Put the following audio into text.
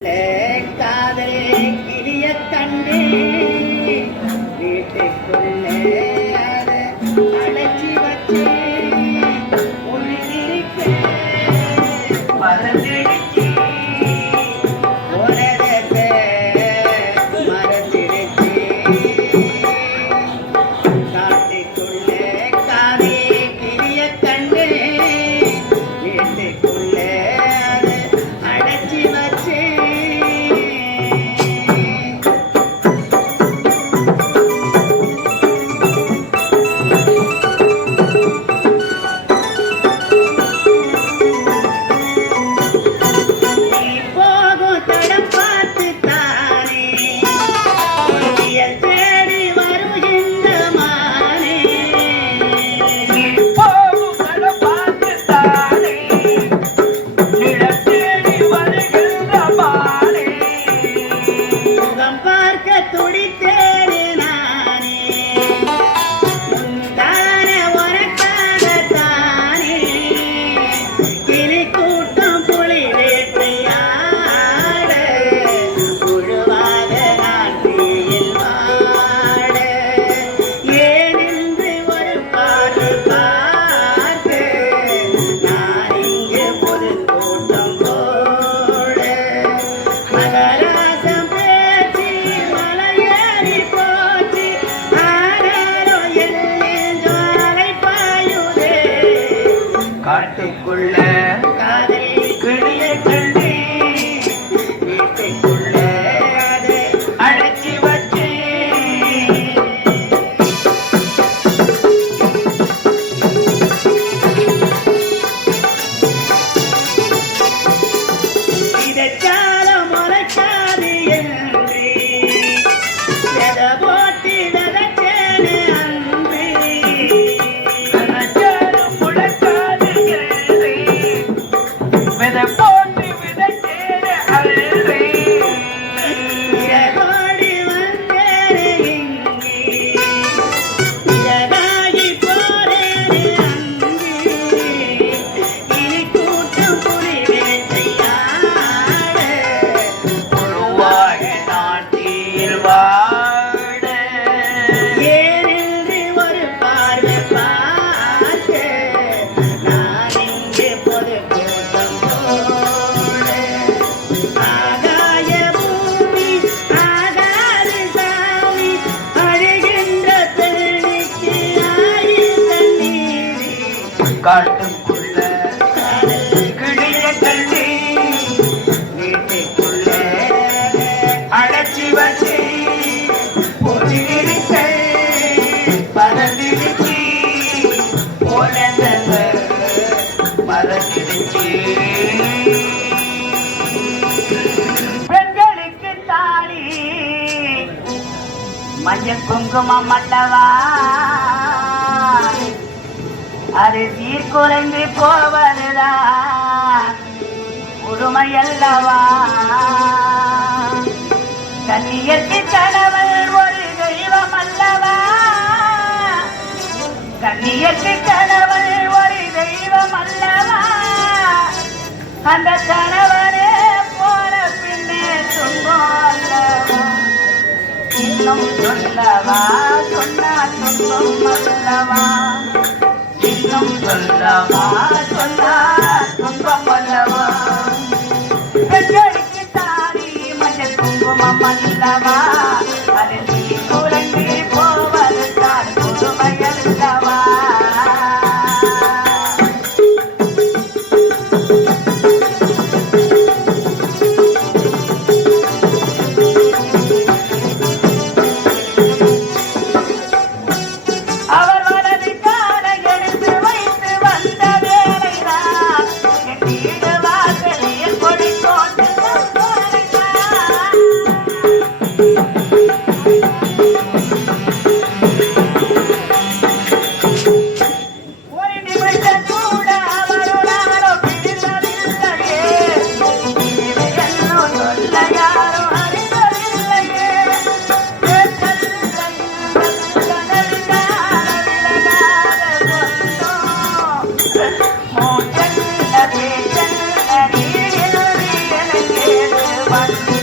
காதலே கிளிய கண்டு வீட்டுக்குள்ளே அதை அடைச்சி வச்சு உள்ளிருக்க மறந்துடுச்சு உலகத்தை மறந்துடுச்சு காட்டுக்குள்ளே காதலே கிளிய கண்டு வீட்டுக்குள்ளே அதை அடைச்சி வச்சு காட்டுக்குள்ள காதல் கிளிய கண்டு வீட்டுக்குள்ள அதை அடைச்சி வச்சு இதைச்சால முளைக்காது என்று எதை போட்டி விதைச்சேனே அன்று போட்டு விதைச்சேர அல்றே இரவோடி வந்தேரே இங்கே இரவாகி போறேனே அங்கே இனி கூட்டம் புலி வேட்டையாட உருவாக நான் தீர்வாட ஏனென்று ஒரு பார்வை பார்க்க நான் இங்கே பொது காட்டுக்குள்ள கிளிய கண்டு வீட்டுக்குள்ள அடைச்சி வச்சு போட்டிருக்க பறந்துடுச்சு போனத மறந்துடுச்சு பெண்களுக்கு தாலி மஞ்சள் குங்குமம் மண்டவா அது சீர்குலைந்து போவதுதான் உரிமையல்லவா கண்ணியற்கு கணவன் ஒரு தெய்வம் அல்லவா கண்ணியற்கு கணவன் ஒரு தெய்வம் அல்லவா அந்த கணவனே போன பின்னே துன்பம் அல்லவா இன்னும் சொல்லவா சொன்னால் துன்பம் அல்லவா இன்னும் சொல்லவா சொன்னா துன்பம் அல்லவா பெண்களுக்கு தாரி மஞ்சள் குங்குமம் அல்லவா அது நீ குறைந்து போவது தான் புதுமையல்லவா வந்து